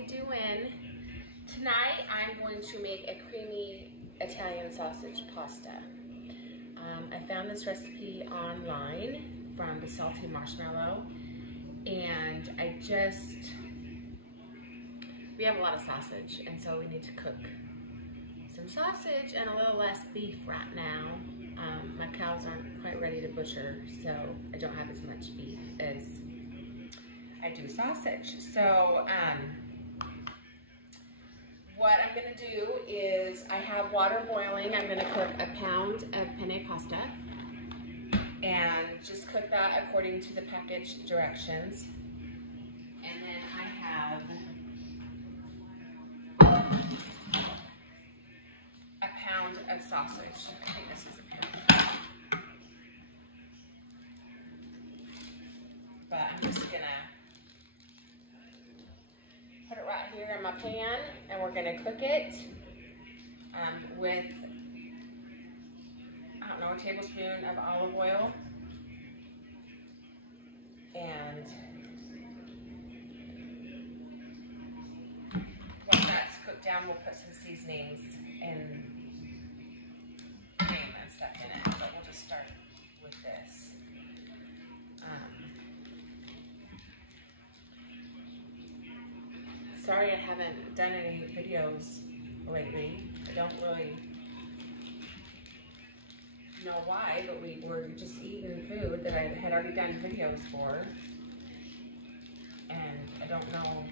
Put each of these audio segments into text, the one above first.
you doing? Tonight I'm going to make a creamy Italian sausage pasta. I found this recipe online from the Salty Marshmallow, and we have a lot of sausage, and so we need to cook some sausage and a little less beef right now. My cows aren't quite ready to butcher, so I don't have as much beef as I do sausage. So what I'm gonna do is I have water boiling. I'm gonna cook a pound of penne pasta and just cook that according to the package directions. And then I have a pound of sausage. I think this is a pound. But I'm just gonna put it right here in my pan, and we're gonna cook it with, I don't know, a tablespoon of olive oil. And once that's cooked down, we'll put some seasonings and cream and stuff in it, but we'll just start with this. Sorry I haven't done any videos lately. I don't really know why, but we were just eating food that I had already done videos for. And I don't know,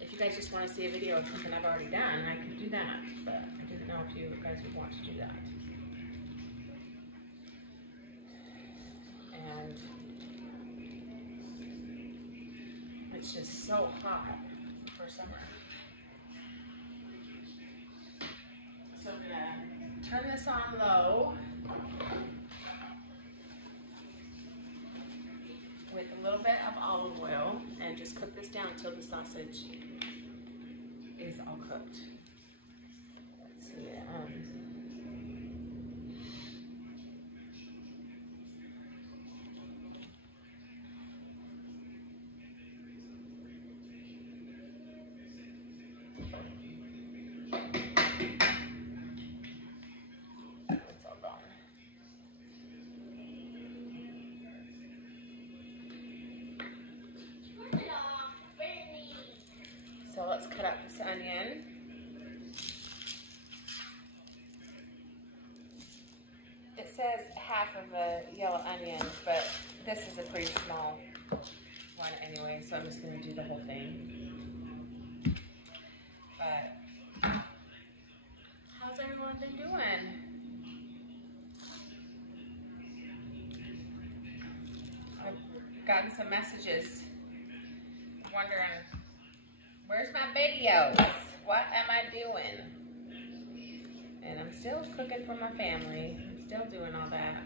if you guys just want to see a video of something I've already done, I could do that, but I didn't know if you guys would want to do that. And it's just so hot for summer. So I'm gonna turn this on low with a little bit of olive oil and just cook this down until the sausage is all cooked. Let's see. It's all gone. So let's cut up this onion. It says half of a yellow onion, but this is a pretty small one anyway, so I'm just going to do the whole thing. But how's everyone been doing? I've gotten some messages wondering, where's my videos? What am I doing? And I'm still cooking for my family. I'm still doing all that.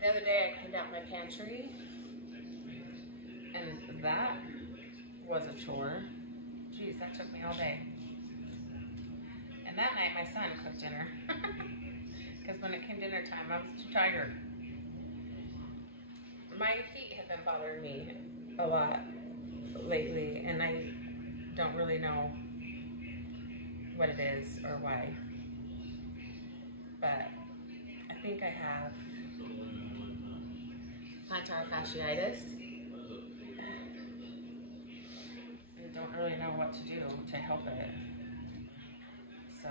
The other day I cleaned out my pantry, and that was a chore. Jeez, that took me all day. And that night my son cooked dinner. Because when it came dinner time, I was too tired. My feet have been bothering me a lot lately, and I don't really know what it is or why. But I think I have plantar fasciitis. I don't really know what to do to help it. So,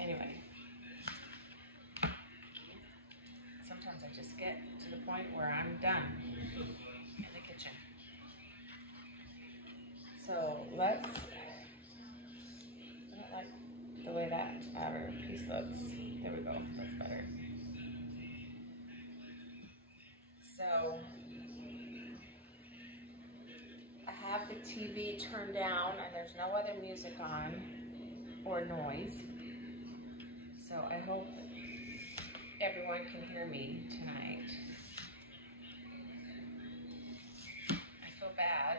anyway. Sometimes I just get to the point where I'm done in the kitchen. So I don't like the way that outer piece looks. There we go, that's better. So I have the TV turned down and there's no other music on or noise. So I hope everyone can hear me tonight. I feel bad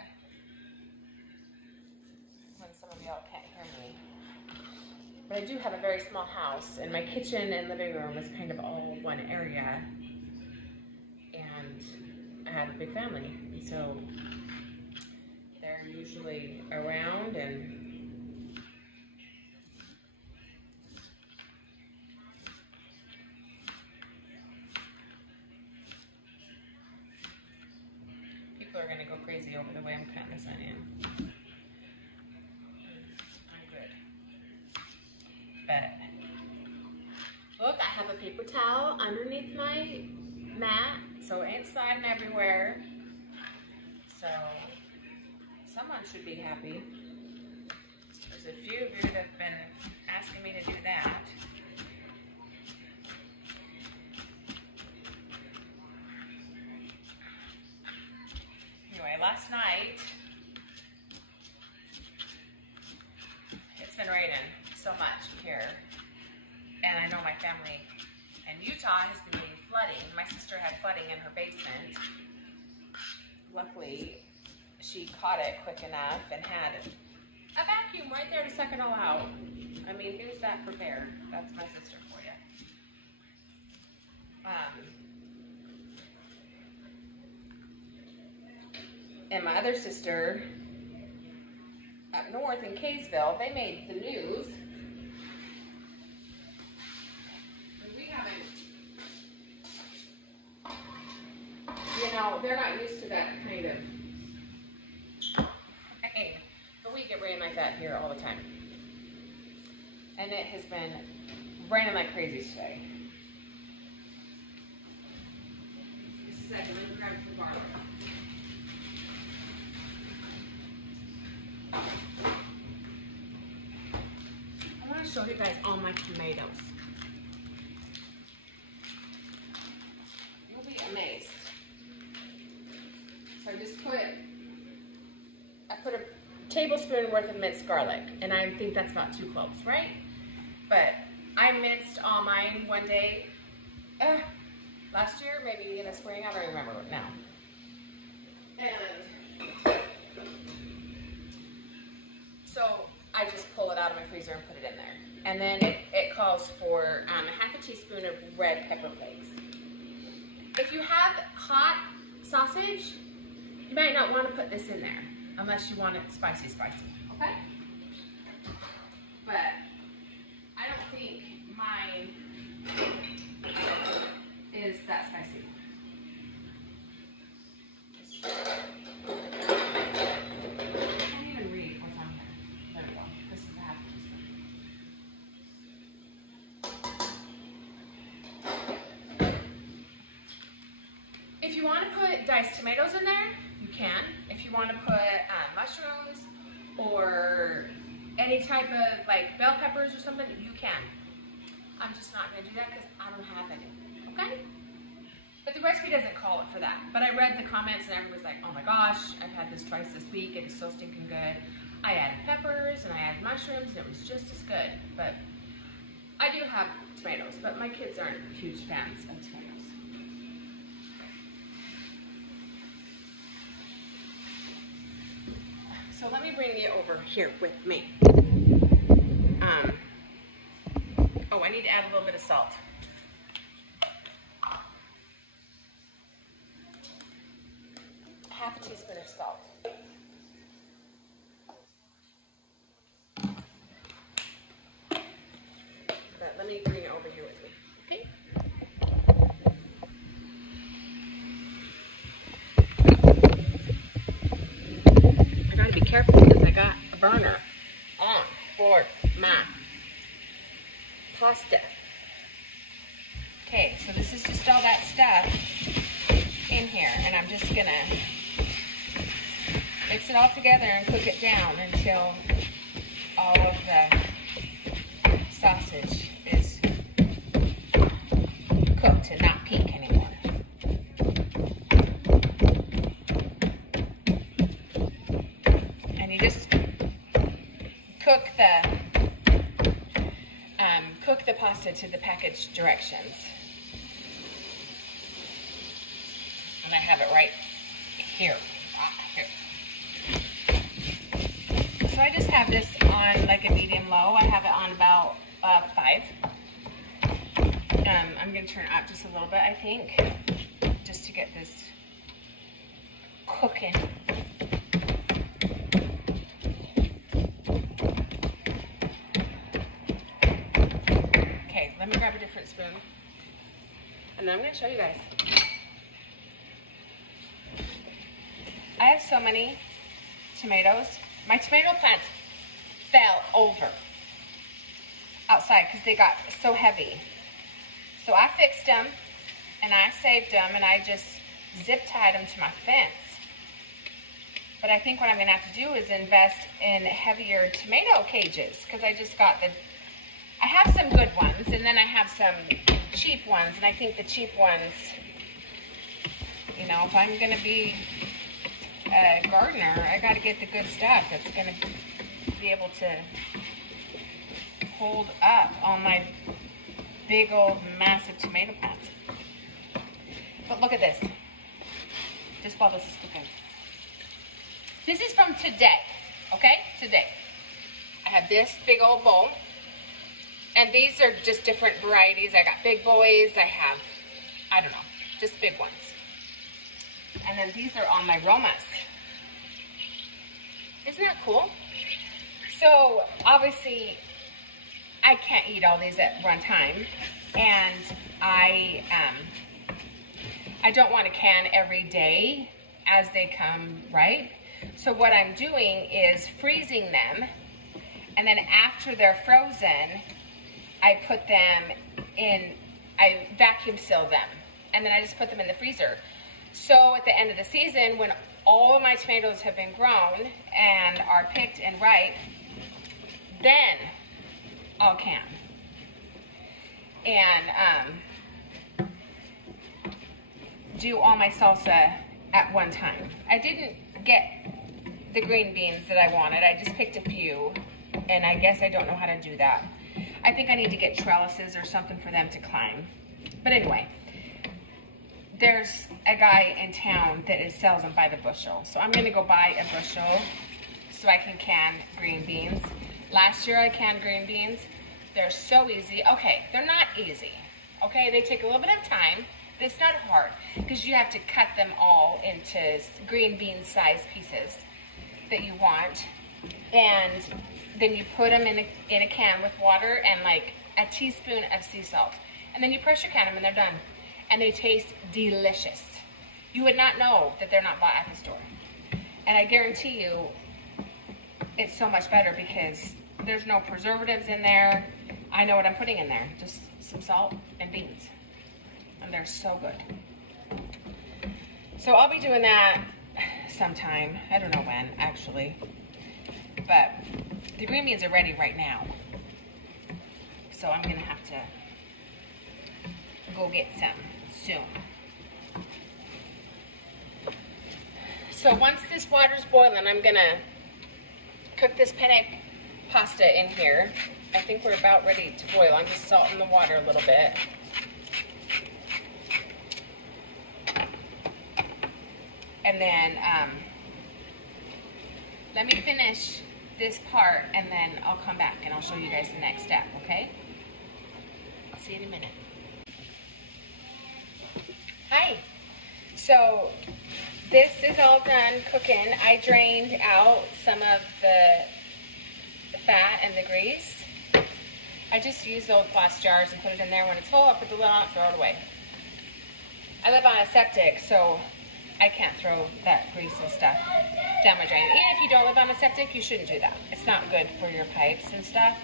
when some of y'all can't hear me. But I do have a very small house, and my kitchen and living room is kind of all one area. and I have a big family, and so they're usually around, and people are gonna go crazy over the way I'm cutting this onion. I'm good. But look, I have a paper towel underneath my mat, so it ain't sliding everywhere. So someone should be happy. There's a few of you that have been asking me to do that. Anyway, last night, it's been raining so much here. And I know my family in Utah has been getting flooding. My sister had flooding in her basement. Luckily, she caught it quick enough and had a vacuum right there to suck it all out. I mean, who's that prepared? That's my sister for you. And my other sister up north in Kaysville, they made the news. We haven't, you know, they're not used to that kind of, hey, but we get rain like that here all the time. And it has been raining like crazy today. Just a second, let me grab some garlic. I want to show you guys all my tomatoes. You'll be amazed. So I put a tablespoon worth of minced garlic, and I think that's about 2 cloves, right? But I minced all mine one day, last year, maybe in the spring, I don't remember now. And so I just pull it out of my freezer and put it in there. And then it calls for half a teaspoon of red pepper flakes. If you have hot sausage, you might not want to put this in there unless you want it spicy, okay? But I don't think mine is that spicy. If you want to put diced tomatoes in there, you can. If you want to put mushrooms or any type of like bell peppers or something, you can. I'm just not going to do that because I don't have any, okay? But the recipe doesn't call it for that. But I read the comments and everybody's like, oh my gosh, I've had this twice this week. It is so stinking good. I added peppers and I added mushrooms and it was just as good. But I do have tomatoes, but my kids aren't huge fans of tomatoes. So let me bring you over here with me. Oh, I need to add a little bit of salt. Half a teaspoon of salt. But let me bring it over here with me, okay? I gotta be careful because I got a burner on for my pasta. Okay, so this is just all that stuff in here, and I'm just gonna mix it all together and cook it down until all of the sausage is cooked and not pink anymore. And you just cook the pasta to the package directions. And I have it right here. So I just have this on like a medium low. I have it on about 5. I'm going to turn it up just a little bit, I think. just to get this cooking. Okay, let me grab a different spoon. And then I'm going to show you guys. I have so many tomatoes. My tomato plants fell over outside because they got so heavy. So I fixed them and I saved them and I just zip tied them to my fence. But I think what I'm going to have to do is invest in heavier tomato cages because I just got I have some good ones and then I have some cheap ones, and I think the cheap ones, you know, if I'm going to be a gardener, I got to get the good stuff that's going to be able to hold up on my big old massive tomato plants. But look at this, just while this is cooking. This is from today, okay? Today. I have this big old bowl. And these are just different varieties. I got big boys. I have, I don't know, just big ones. And then these are all my Romas. Isn't that cool? So obviously, I can't eat all these at one time. And I don't want to can every day as they come, right? So what I'm doing is freezing them. And then after they're frozen, I put them in, I vacuum seal them, and then I just put them in the freezer. So at the end of the season, when all of my tomatoes have been grown and are picked and ripe, then I'll can. And do all my salsa at one time. I didn't get the green beans that I wanted. I just picked a few, and I guess I don't know how to do that. I think I need to get trellises or something for them to climb. But anyway, there's a guy in town that sells them by the bushel. So I'm going to go buy a bushel so I can can green beans. Last year I canned green beans. They're so easy. Okay, they're not easy. Okay, they take a little bit of time, but it's not hard because you have to cut them all into green bean size pieces that you want. And then you put them in a can with water and like a teaspoon of sea salt. And then you pressure can them and they're done. And they taste delicious. You would not know that they're not bought at the store. And I guarantee you, it's so much better because there's no preservatives in there. I know what I'm putting in there. Just some salt and beans. And they're so good. So I'll be doing that sometime. I don't know when, actually. But the green beans are ready right now. So I'm going to have to go get some soon. So once this water's boiling, I'm going to cook this penne pasta in here. I think we're about ready to boil. I'm just salting the water a little bit. And then let me finish this part and then I'll come back and I'll show you guys the next step, okay? I'll see you in a minute. Hi. So this is all done cooking. I drained out some of the fat and the grease. I just use old glass jars and put it in there. When it's full, I'll put the lid on, throw it away. I live on a septic, so I can't throw that grease and stuff down my drain. Even if you don't live on a septic, you shouldn't do that. It's not good for your pipes and stuff.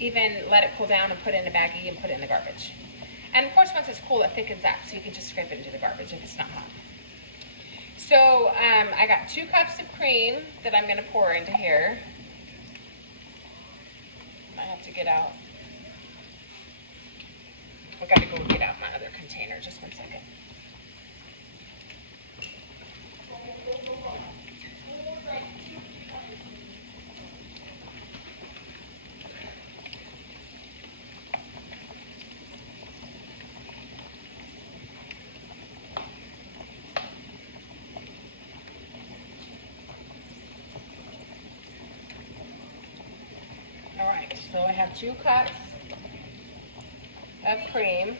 Even let it cool down and put it in a baggie and put it in the garbage. And of course, once it's cool, it thickens up, so you can just scrape it into the garbage if it's not hot. So I got 2 cups of cream that I'm going to pour into here. I have to get out. I've got to go get out my other container. Just one second. Alright, so I have 2 cups of cream.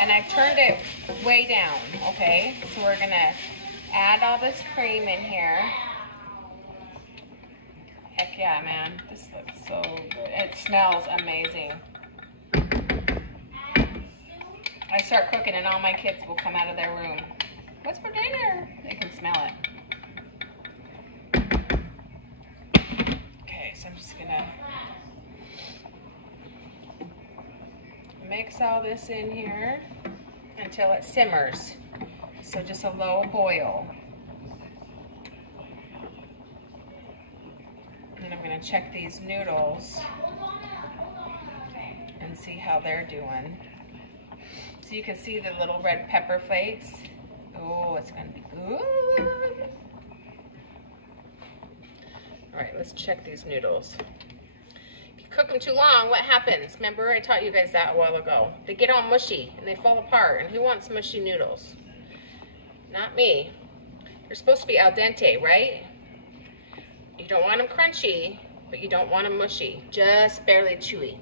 And I've turned it way down, okay? So we're gonna add all this cream in here. Heck yeah, man. This looks so good. It smells amazing. I start cooking and all my kids will come out of their room. What's for dinner? They can smell it. Okay, so I'm just gonna mix all this in here until it simmers. So just a low boil. And I'm gonna check these noodles and see how they're doing. So you can see the little red pepper flakes. Oh, it's gonna be good. All right, let's check these noodles. If you cook them too long, what happens? Remember, I taught you guys that a while ago. They get all mushy and they fall apart. And who wants mushy noodles? Not me. They're supposed to be al dente, right? You don't want them crunchy, but you don't want them mushy. Just barely chewy.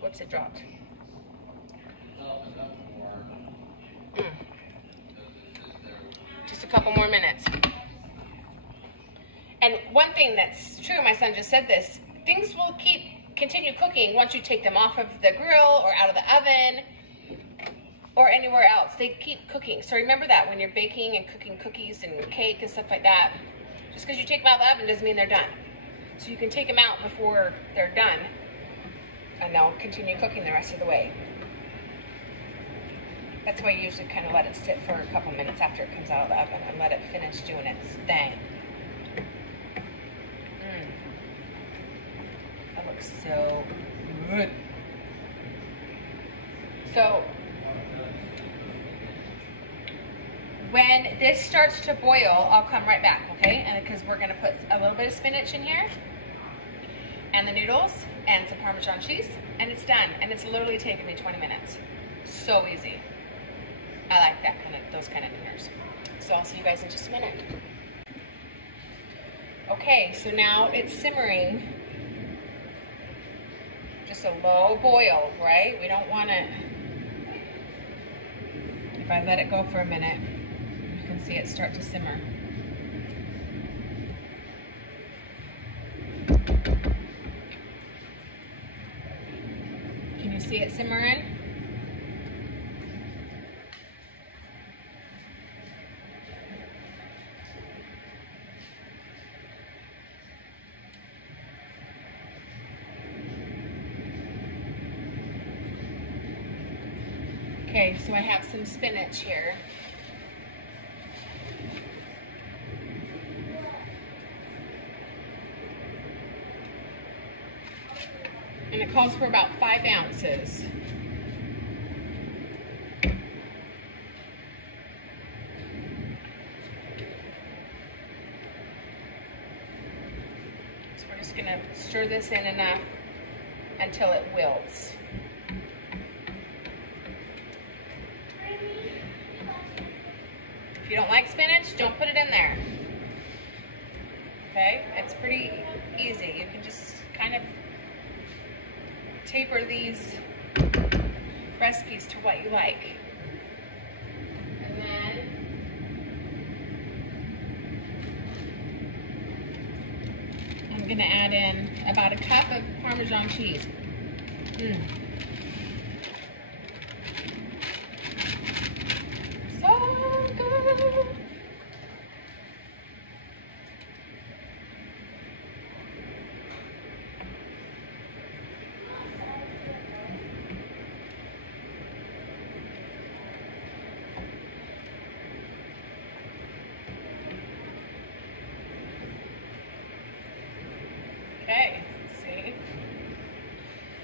Whoops, it dropped. Just a couple more minutes. And one thing that's true, my son just said this, things will continue cooking once you take them off of the grill or out of the oven or anywhere else. They keep cooking. So remember that when you're baking and cooking cookies and cake and stuff like that, just because you take them out of the oven doesn't mean they're done. So you can take them out before they're done and they'll continue cooking the rest of the way. That's why you usually kind of let it sit for a couple minutes after it comes out of the oven and let it finish doing its thing. That looks so good. So when this starts to boil, I'll come right back, okay? And because we're gonna put a little bit of spinach in here and the noodles and some Parmesan cheese and it's done. And it's literally taken me 20 minutes. So easy. I like those kind of dinners. So I'll see you guys in just a minute. Okay, so now it's simmering. Just a low boil, right? We don't want it. If I let it go for a minute, you can see it start to simmer. Can you see it simmering? Okay, so I have some spinach here. And it calls for about 5 ounces. So we're just gonna stir this in enough until it wilts. If you don't like spinach, don't put it in there. Okay, it's pretty easy. You can just kind of taper these recipes to what you like. And then I'm gonna add in about a cup of Parmesan cheese. Okay, see?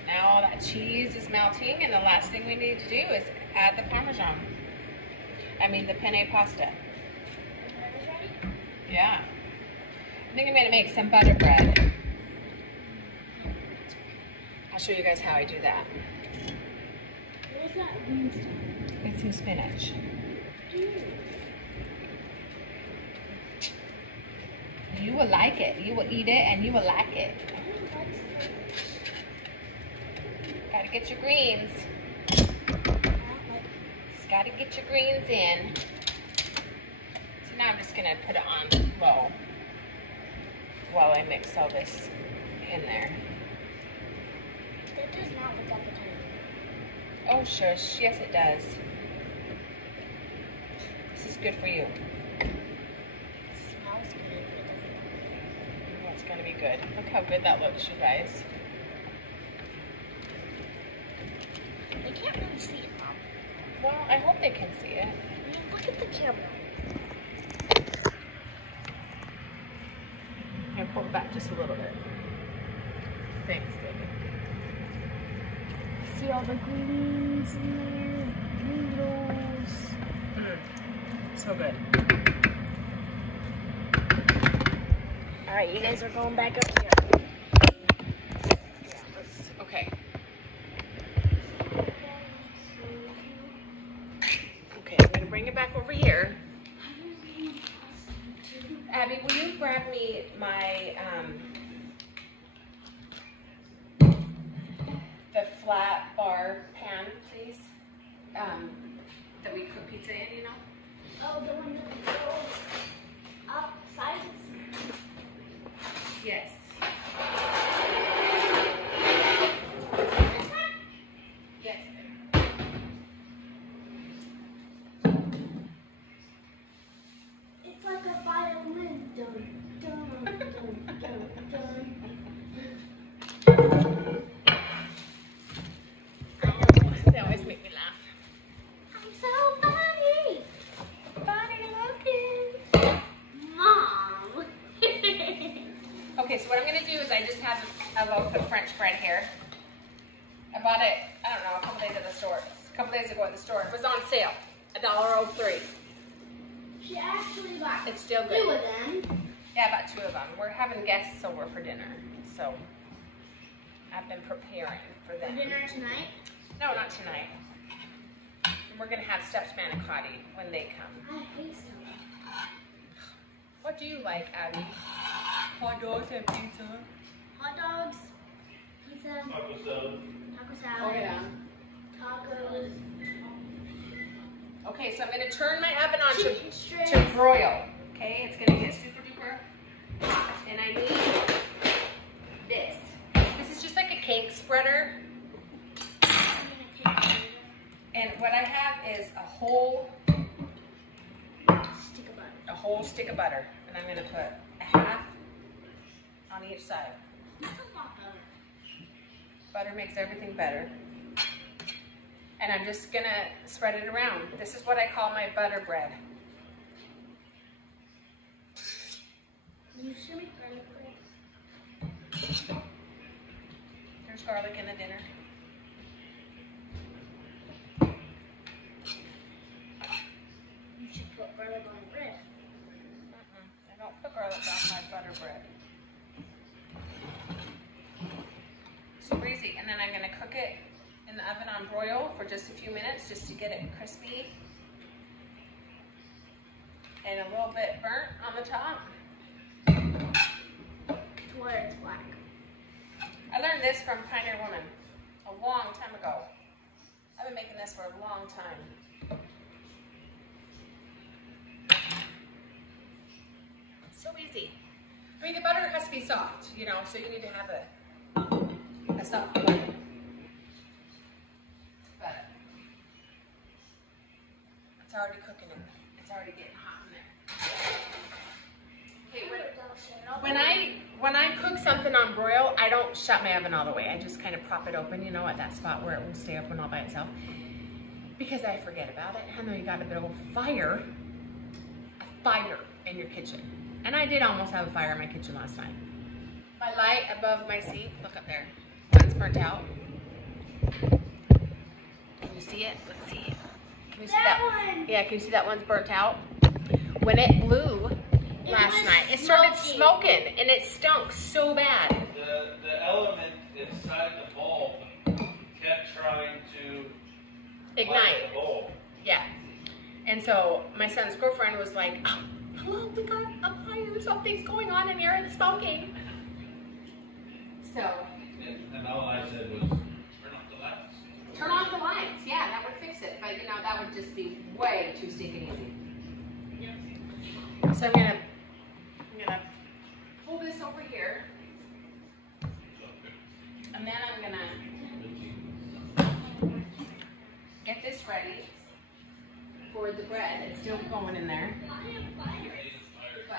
Now all that cheese is melting, and the last thing we need to do is add the Parmesan. The penne pasta. Yeah. I think I'm going to make some butter bread. I'll show you guys how I do that. What's that minced? It's some spinach. You will like it. You will eat it and you will like it. Gotta get your greens. gotta get your greens in. So now I'm just gonna put it on low while I mix all this in there. That does not look appetizing. Oh shush, yes it does. This is good for you. It smells good, but it doesn't look good. It's gonna be good. Look how good that looks, you guys. You can't really see it, Mom. Well, I hope they can see it. I mean, look at the camera. I'm gonna pull it back just a little bit. Thanks, baby. See all the greens in there, noodles. So good. All right, you guys are going back up here. Yeah, okay. Okay, I'm gonna bring it back over here. Abby, will you grab me my, the flat bar pan, please? That we cook pizza in, you know? Oh, the one that goes up sides? Yes. Yes. It's like a violin. Dun, dun, dun, dun, dun. They always make me laugh. I'm so funny. Funny looking. Mom. Okay, so what I'm gonna do is I just have a loaf of French bread here. I bought it, I don't know, a couple days at the store. A couple days ago at the store. It was on sale, $1.03. She actually got It's still two good. of them. Yeah, I bought 2 of them. We're having guests over for dinner, so I've been preparing for For them. dinner tonight. No, not tonight. We're gonna have stuffed manicotti when they come. I hate stuff. What do you like, Abby? Hot dogs and pizza. Hot dogs, pizza, taco salad, Oh yeah. tacos, Okay, so I'm gonna turn my oven on chicken to strips. broil. Okay, it's gonna get super duper hot, and I need this. This is just like a cake spreader, and what I have is a whole stick of butter, and I'm gonna put a half on each side. That's a lot better. Butter makes everything better. And I'm just gonna spread it around. This is what I call my butter bread. You should make garlic bread. There's garlic in the dinner. You should put garlic on bread. I don't put garlic on my butter bread. Super easy. And then I'm gonna cook it in the oven on broil for just a few minutes just to get it crispy and a little bit burnt on the top. To where it's black. I learned this from Pioneer Woman a long time ago. I've been making this for a long time. So easy. I mean, the butter has to be soft, you know, so you need to have a soft butter. But it's already cooking in there. It's already getting hot in there. Okay, when I cook something on broil, I don't shut my oven all the way. I just kind of prop it open, you know, at that spot where it will stay open all by itself. Because I forget about it. I know you got a bit of a fire in your kitchen. And I did almost have a fire in my kitchen last night. My light above my sink, look up there. One's burnt out. Can you see it? Let's see. Can you see that one? Yeah, can you see that one's burnt out? When it blew last night, it started smoking and it stunk so bad. The element inside the bulb kept trying to Ignite. the bulb. Yeah. And so my son's girlfriend was like, oh, hello, we got a fire, something's going on in here, it's smoking. So. And all I said was, turn off the lights. Turn off the lights, yeah, that would fix it. But you know, that would just be So I'm gonna pull this over here, and then I'm gonna get this ready for the bread. It's still going in there. But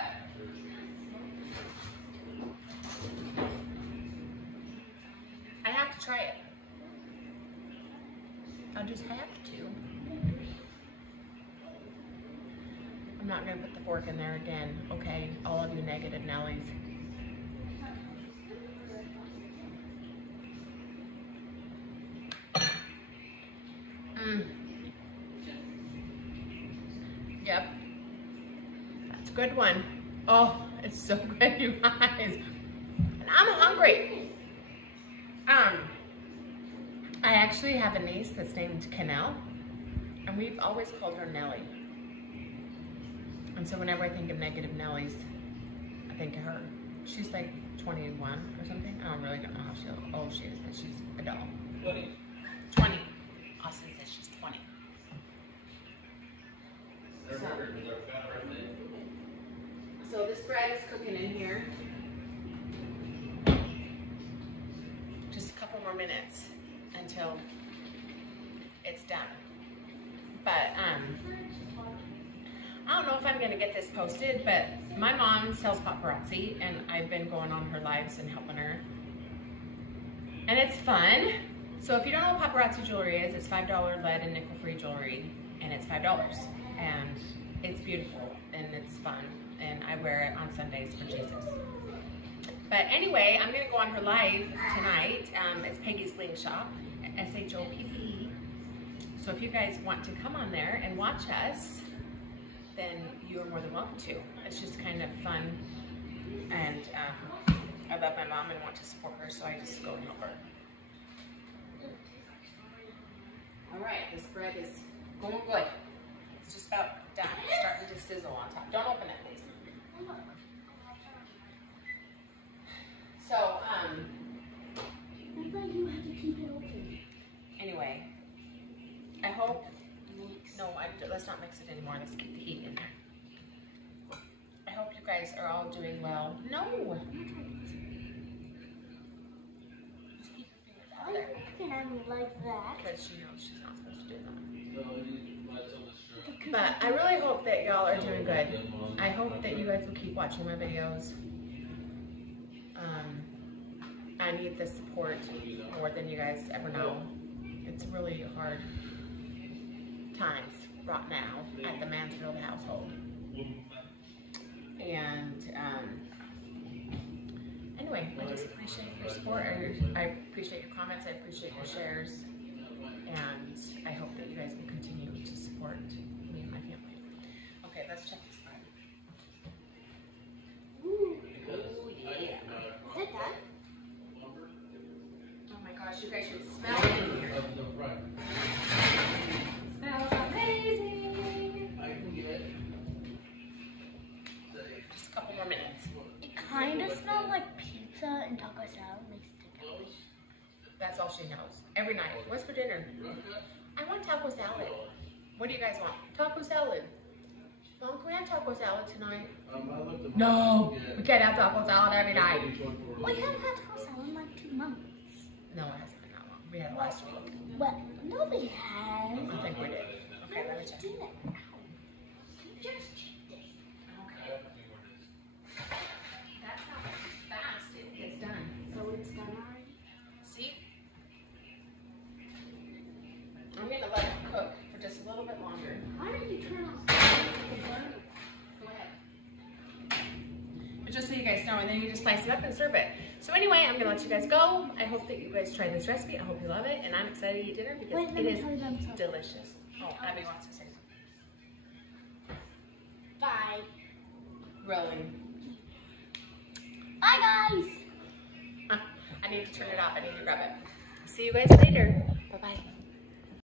I have to try it. I just have to. I'm not gonna put the fork in there again, okay? All of you negative Nellies. Yep. That's a good one. Oh, it's so good, you guys. And I'm hungry. I actually have a niece that's named Canel, and we've always called her Nellie. And so whenever I think of negative Nellies, I think of her. She's like 21 or something. I really don't know how old she is, but she's a doll. 20. Austin says she's 20. So this bread is cooking in here. Just a couple more minutes until it's done. But I don't know if I'm gonna get this posted, but my mom sells paparazzi, and I've been going on her lives and helping her. And it's fun. So if you don't know what paparazzi jewelry is, it's $5 lead and nickel-free jewelry, and it's $5. And it's beautiful, and it's fun. And I wear it on Sundays for Jesus. But anyway, I'm gonna go on her live tonight. It's Peggy's Bling Shop, SHOPPE. So if you guys want to come on there and watch us, then you are more than welcome to. It's just kind of fun, and I love my mom and want to support her, so I just go and help her. All right, this bread is going good. It's just about done. It's starting to sizzle on top. Don't open it, please. So, I thought you had to keep it open. Anyway, I hope. No, let's not mix it anymore. Let's keep the heat in there. I hope you guys are all doing well. No. Just keep your fingers out there. Can I like that? Because she knows she's not supposed to do that. But I really hope that y'all are doing good. I hope that you guys will keep watching my videos. I need the support more than you guys ever know. It's really hard times right now at the Mansfield household. And anyway, I just appreciate your support. I appreciate your comments. I appreciate your shares. And I hope that you guys will continue to support me and my family. Okay, let's check this bread. Ooh. Yeah. Is it done? Oh my gosh, you guys should smell it in here. Smells amazing. Just a couple more minutes. It kind of smells like pizza and taco salad mixed together. That's all she knows. Every night. What's for dinner? I want taco salad. What do you guys want? Taco salad. Mom, can we have taco salad tonight? No, we can't have taco salad every night. We haven't had taco salad in like 2 months. No, it hasn't been that long. We had it last week. Well, nobody has. I think we did. Okay, let me check. Do that now. You just checked it. Okay. That's how fast it gets done. So it's done already? See? I'm going to let it cook for just a little bit longer. Why don't you turn off the burner? Go ahead. But just so you guys know, and then you just slice it up and serve it. So anyway, I'm gonna let you guys go. I hope that you guys try this recipe. I hope you love it, and I'm excited to eat dinner because it is delicious. Oh, Abby wants to say something. Bye. Rolling. Bye, guys. I need to turn it off. I need to grab it. See you guys later.